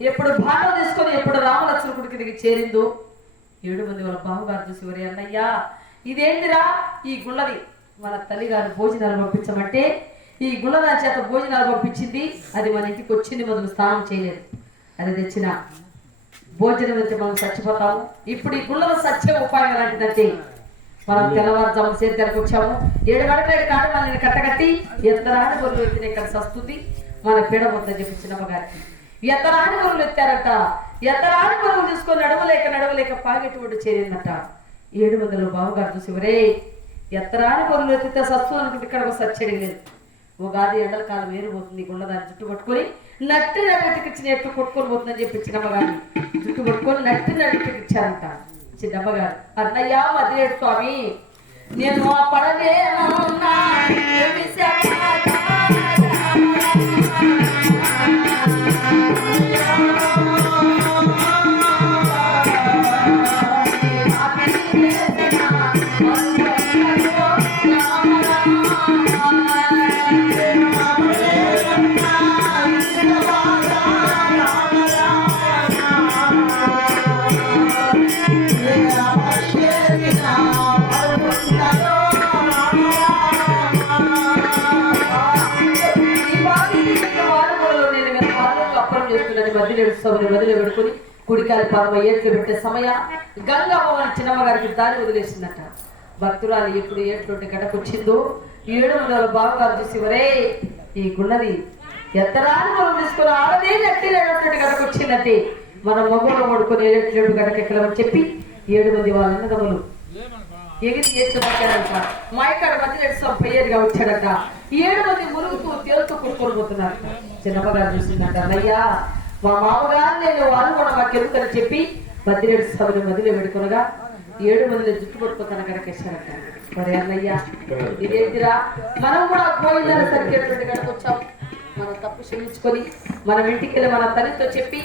ఎప్పుడు భాగం తీసుకొని ఎప్పుడు రామలక్ష్మణుడికి దిగి చేరిందో ఏడు మంది వాళ్ళ బావగారు చూసి వరే అన్నయ్య ఇదేంటిరా ఈ గుళ్ళది మన తల్లిగారు భోజనాలు పంపించమంటే ఈ గుళ్ళదాని చేత భోజనాలు పంపించింది. అది మన ఇంటికి వచ్చింది మొదలు స్నానం చేయలేదు. అది తెచ్చిన భోజనం అయితే మనం చచ్చిపోతాము. ఇప్పుడు ఈ గుళ్ళలో సత్య ఉపాయం ఎలాంటిదంటే మనం తెల్లవారుజాము చేతి దగ్గరకు వచ్చాము. ఏడు గంటల కాడ మనల్ని కట్టకట్టి ఎత్తరాని గొర్రెలు ఎత్తిన ఇక్కడ సస్తుంది. మన పీడ వద్దని చెప్పి చిన్నమ్మగారికి ఎత్తరాని గొర్రెలు ఎత్తారట. ఎత్తరాని గొర్రెలు తీసుకొని నడవలేక నడవలేక పాగేటువంటి చేరిందట ఏడు వందల బావగారు చూసి ఒరే ఎత్తరాని గొర్రెలు ఎత్తితే సత్వం అనుకుంటే ఇక్కడ సచ్చడి లేదు. ఉగాది ఎండల కాలం వేరిపోతుంది గుళ్ళ దాన్ని జుట్టు పట్టుకొని నట్టి నడిటికిచ్చిన ఎట్టు కొట్టుకొని పోతుందని చెప్పి చిన్నమ్మగారు జుట్టు పట్టుకొని నట్టి నడిటికిచ్చారంట చిన్నమ్మగారు అన్నయ్య మధ్య స్వామి నేను ఆ పడలే వదిలి పెట్టుకుని కుడికాలి పరమ ఏట్లు పెట్టే సమయ గంగా చిన్నమ్మ చిన్నమ్మగారికి దారి వదిలేసిందట. భక్తురాలు ఎప్పుడు ఏట్లుంటే గడకొచ్చిందో ఏడు వందల బావగారు చూసి వరే ఈ గున్నది ఎత్తరాని మనం తీసుకుని ఆడదే నట్టి లేనటువంటి గడకొచ్చిందంటే. మన మగవాళ్ళు పడుకొని ఏట్లు గడకెక్కలమని చెప్పి ఏడు మంది వాళ్ళ అన్నదమ్ములు ఎగిరి ఎత్తు పట్టాడంట మాయకాడ మధ్య నడుస్తాం పెయ్యడిగా వచ్చాడట. ఏడు మంది మురుగుతూ తేలుతూ కొట్టుకొని పోతున్నారు చిన్నమ్మగారు చూసిందంట అయ్యా మా మామగారు నేను వాళ్ళు కూడా మాకు ఎరుకని చెప్పి మధ్య సభని మధ్యలో పెడుకునగా ఏడు మంది జుట్టు పట్టుకుని కడకేశారట మరి అన్నయ్య ఇదేంటిరా మనం కూడా పోయిందని సరిగ్గా వచ్చాం. మనం తప్పు క్షమించుకొని మనం ఇంటికి వెళ్ళి మన తల్లితో చెప్పి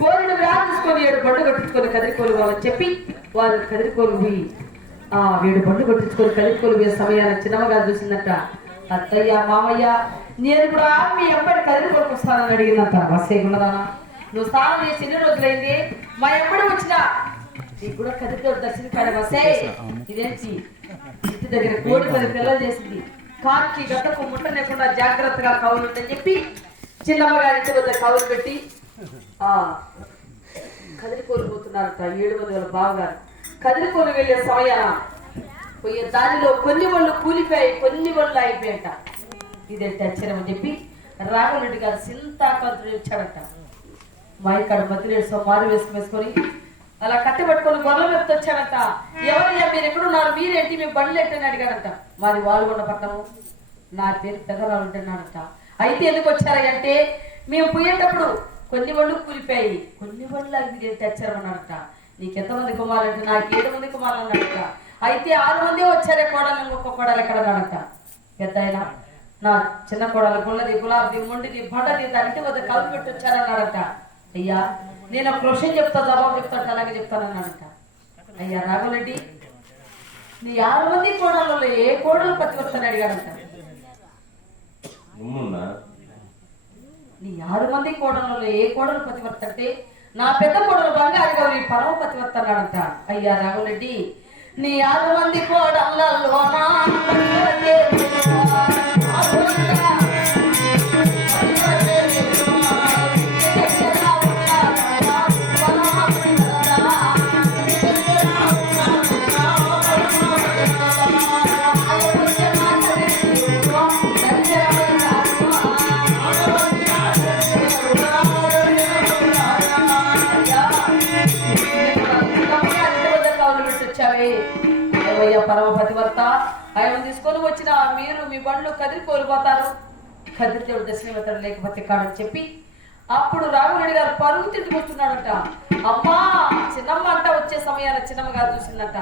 కోరిన వ్యాధించుకొని ఏడు బండు కొట్టించుకొని కదిరికోలు వాళ్ళని చెప్పి వాళ్ళు కదిరికోలు పోయి ఆ ఏడు బండు కొట్టించుకొని కదిరికోలు పోయే సమయాన్ని చిన్నమ్మగారు చూసిందట. అత్తయ్య మామయ్య నేను కూడా మీ అబ్బాయి కదిరికోలకు వస్తానని అడిగిందంత వస్తే ఉన్నదానా నువ్వు స్నానం చేసి ఎన్ని రోజులైంది? మా ఎప్పుడు వచ్చినా. నీకు కూడా కదిరికోలు దర్శనం కాడ వస్తే ఇదేంటి? ఇంటి దగ్గర కోడి పది పిల్లలు చేసింది. కాకి గతకు ముట్ట లేకుండా జాగ్రత్తగా కవులు ఉంటని చెప్పి చిన్నమ్మగారి ఇంటి వద్ద కవులు పెట్టి ఆ కదిలి కోల్పోతున్నారట ఏడు మంది వాళ్ళ బావగారు. కదిలి కోలు వెళ్ళే సమయాన పోయే దానిలో కొన్ని వాళ్ళు కూలిపోయాయి కొన్ని వాళ్ళు అయిపోయాయట ఇదే తెచ్చారని అని చెప్పి రాఘవరెడ్డి గారు సింతాకంతుడు ఇచ్చాడట మా ఇక్కడ మధ్యలో మారు వేసుకుని వేసుకొని అలా కట్టబెట్టుకొని గొర్రెల మీద వచ్చాడట ఎవరయ్యా మీరు ఎక్కడున్నారు మీరేంటి? మేము బండ్లు ఎట్టని అడిగాడంట మాది వాలుగొండ పట్టణము నా పేరు పెదరాలు ఉంటున్నాడట అయితే ఎందుకు వచ్చారంటే మేము పోయేటప్పుడు కొన్ని ఒళ్ళు కూలిపోయాయి. కొన్ని ఒళ్ళు అవి తెచ్చారన్నాడట నీకు ఎంతమంది కుమారులు నాకు ఏడు మంది కుమారులు అన్నాడట అయితే ఆరు మంది వచ్చారే కోడలు ఇంకొక కోడలు ఎక్కడ అన్నాడట పెద్ద ఆయన నా చిన్న కోడలు గుళ్ళది గులాబీ మొండిది బండది దాంటి వద్ద కలిపి పెట్టి వచ్చారన్నాడట అయ్యా నేను ఒక చెప్తా జవాబు చెప్తాను అలాగే చెప్తానన్నాడట. అయ్యా రాఘవరెడ్డి నీ ఆరు మంది కోడలలో ఏ కోడలు పతివర్తని అడిగాడంట? నీ ఆరు మంది కోడలలో ఏ కోడలు పతివర్త అంటే నా పెద్ద కోడలు బంగారు గౌరి పరమ పతివర్త అన్నాడంట. అయ్యా రాఘవరెడ్డి నీ ఆరు మంది కోడలలో వచ్చిన మీరు మీ బండ్లు కదిరి కోల్పోతారు కదిరి లేకపోతే కాడని చెప్పి అప్పుడు రాఘురెడ్డి గారు పరుగు తిట్టుకొస్తున్నాడంట అమ్మా చిన్నమ్మ అంట వచ్చే సమయాన చిన్నమ్మ గారు చూసిందంట.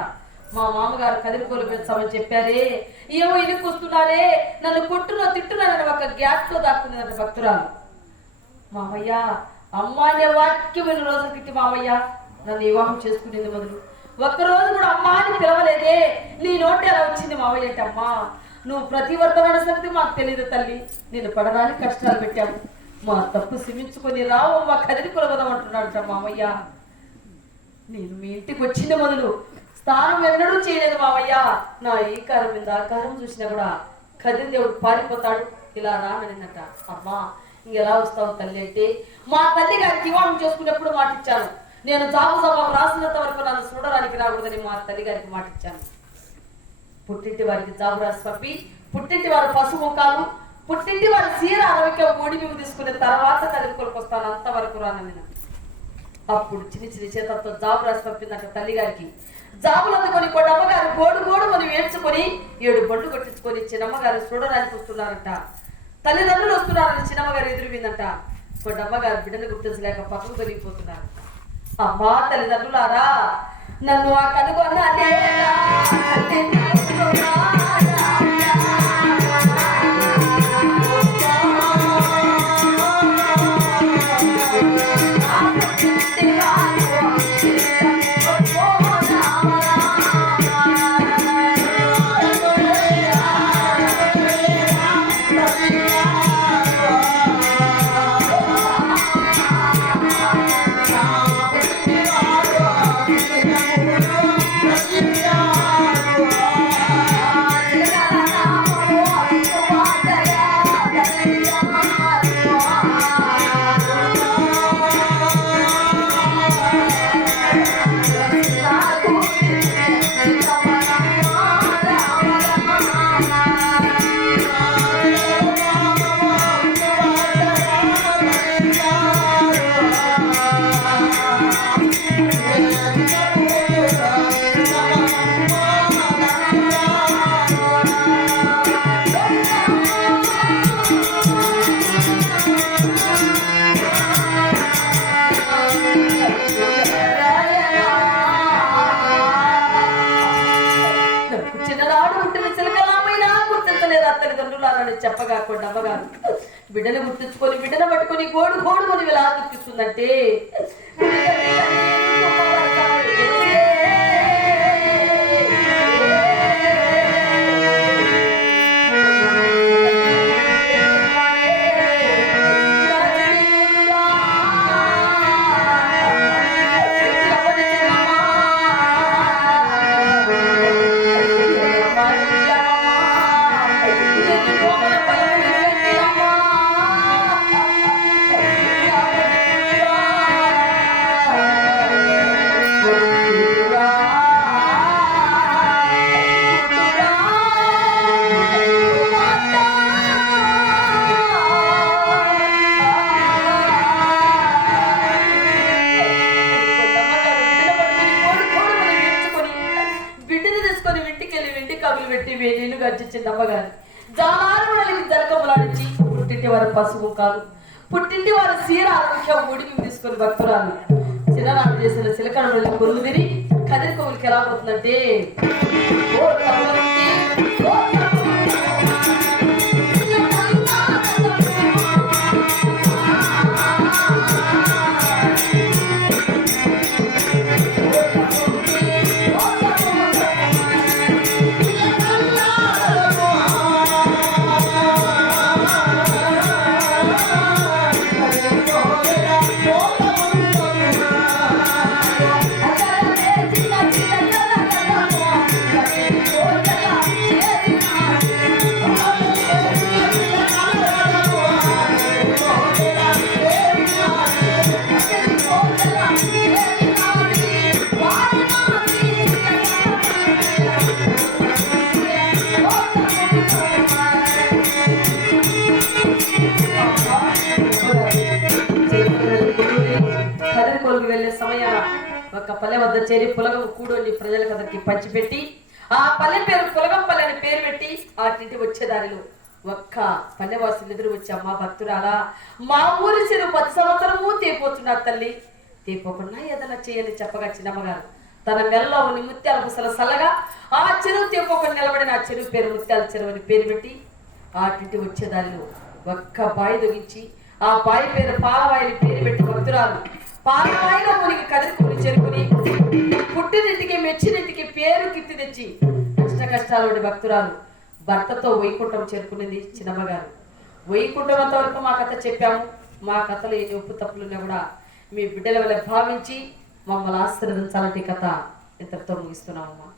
మా మామగారు కదిరికోలు పెంచామని చెప్పారే. ఏమో ఇనికి వస్తున్నారే. నన్ను కొట్టునో తిట్టునని ఒక గ్యాస్తో దాక్కున్నదంట భక్తురాలు. మామయ్య అమ్మ అనే వాక్యమైన రోజుల క్రితం మామయ్య? నన్ను వివాహం చేసుకునేది మొదలు ఒక్కరోజు కూడా అమ్మ అని పిలవలేదే. నీ నోటి ఎలా వచ్చింది మావయ్య అంటే అమ్మా. నువ్వు ప్రతివర్తమైన సంగతి మాకు తెలియదు తల్లి. నేను పడడానికి కష్టాలు పెట్టావు. మా తప్పు సిమించుకొని రావమ్మ కదిరి కొలగదాం అంటున్నాడట మామయ్య. నేను మీ ఇంటికి వచ్చిన మొదలు స్థానం ఎన్నడూ చేయలేదు మామయ్య. నా ఈ కారం మీద ఆ కారం చూసినా కూడా కదిరి దేవుడు పారిపోతాడు. ఇలా రాననిందట అమ్మా ఇంకెలా వస్తావు తల్లి అంటే మా తల్లి గారికి వివాహం చేసుకునేప్పుడు మాట ఇచ్చాను నేను జాబు సభ రాసినంత వరకు నన్ను చూడడానికి రాకూడదని మా తల్లి గారికి మాట ఇచ్చాను పుట్టింటి వారికి జాబు రాసి పంపి పుట్టింటి వారి పశువు ముఖాలు పుట్టింటి వారి చీర ఆరోగ్యం ఓడి మేము తీసుకునే తర్వాత కదిరికొలకు వస్తాను అంతవరకు రాను నేను. అప్పుడు చిన్ని చిన్ని చేతలతో జాబు రాసి పంపిందంట తల్లి గారికి జాబులు అందుకొని కొడమ్మగారు గోడు గోడు మనం ఏడ్చుకొని ఏడు బండ్లు కొట్టించుకొని చిన్నమ్మగారు చూడడానికి వస్తున్నారంట తల్లిదండ్రులు వస్తున్నారని చిన్నమ్మగారు ఎదురుమిందంట కొన్ని అమ్మగారు బిడ్డను గుర్తించలేక పక్కకు తొలగిపోతున్నారు అమ్మా తల్లిదండ్రులారా నన్ను ఆ కనుగొన్నానే అది చెప్పగా అమ్మగారు బిడ్డను గుర్తించుకొని బిడ్డను పట్టుకొని గోడు గోడు కొని ఇలా గుర్తిస్తుందంటే గర్జించింది అమ్మగారు జానారులకి జలకములాడించి పుట్టింటి వారు పసుపు కాదు పుట్టింటి వారు సీర ఆరోగ్యం ఊడికి తీసుకొని భక్తురాలు. చిన్ననాడు చేసిన చిలకడ కొలువు తిని కదిరి కొమ్ములకి ఎలా పోతుందంటే పల్లె వద్ద చేరి పులగం కూడొని ప్రజలకు అందరికి పంచిపెట్టి ఆ పల్లె పేరు పులగం పల్లె అని పేరు పెట్టి ఆ ఇంటి వచ్చే ఒక్క పల్లెవాసులు ఎదురు వచ్చా మా భక్తురాలా మా ఊరి చెరువు పది సంవత్సరము తేపోతున్నారు తల్లి. తేపోకుండా ఏదైనా చేయాలి చెప్పగా చిన్నమ్మగారు. తన మెల్లో ఉన్న ముత్యాల ముసల సల్లగా ఆ చెరువు తేపోకుండా నిలబడిన ఆ చెరువు పేరు ముత్యాల చెరువు అని పేరు పెట్టి ఆ ఇంటి వచ్చేదారిలో ఒక్క బాయి దొగించి ఆ బాయి పేరు పాలవాయిని పేరు పెట్టి భక్తురాలు పాలవాయిలో మునిగి కదులుకొని చేరుకుని పుట్టినింటికి మెచ్చినింటికి పేరు కిత్తి తెచ్చి కష్ట కష్టాలు భక్తురాలు భర్తతో వైకుంఠం చేరుకునేది చిన్నమ్మగారు. వైకుంఠం అంతవరకు మా కథ చెప్పాము. మా కథలు ఎన్ని ఉప్పు తప్పులున్నా కూడా మీ బిడ్డల వల్ల భావించి మమ్మల్ని ఆశీర్వదించాలంటే కథ ఇంతటితో ముగిస్తున్నామమ్మా.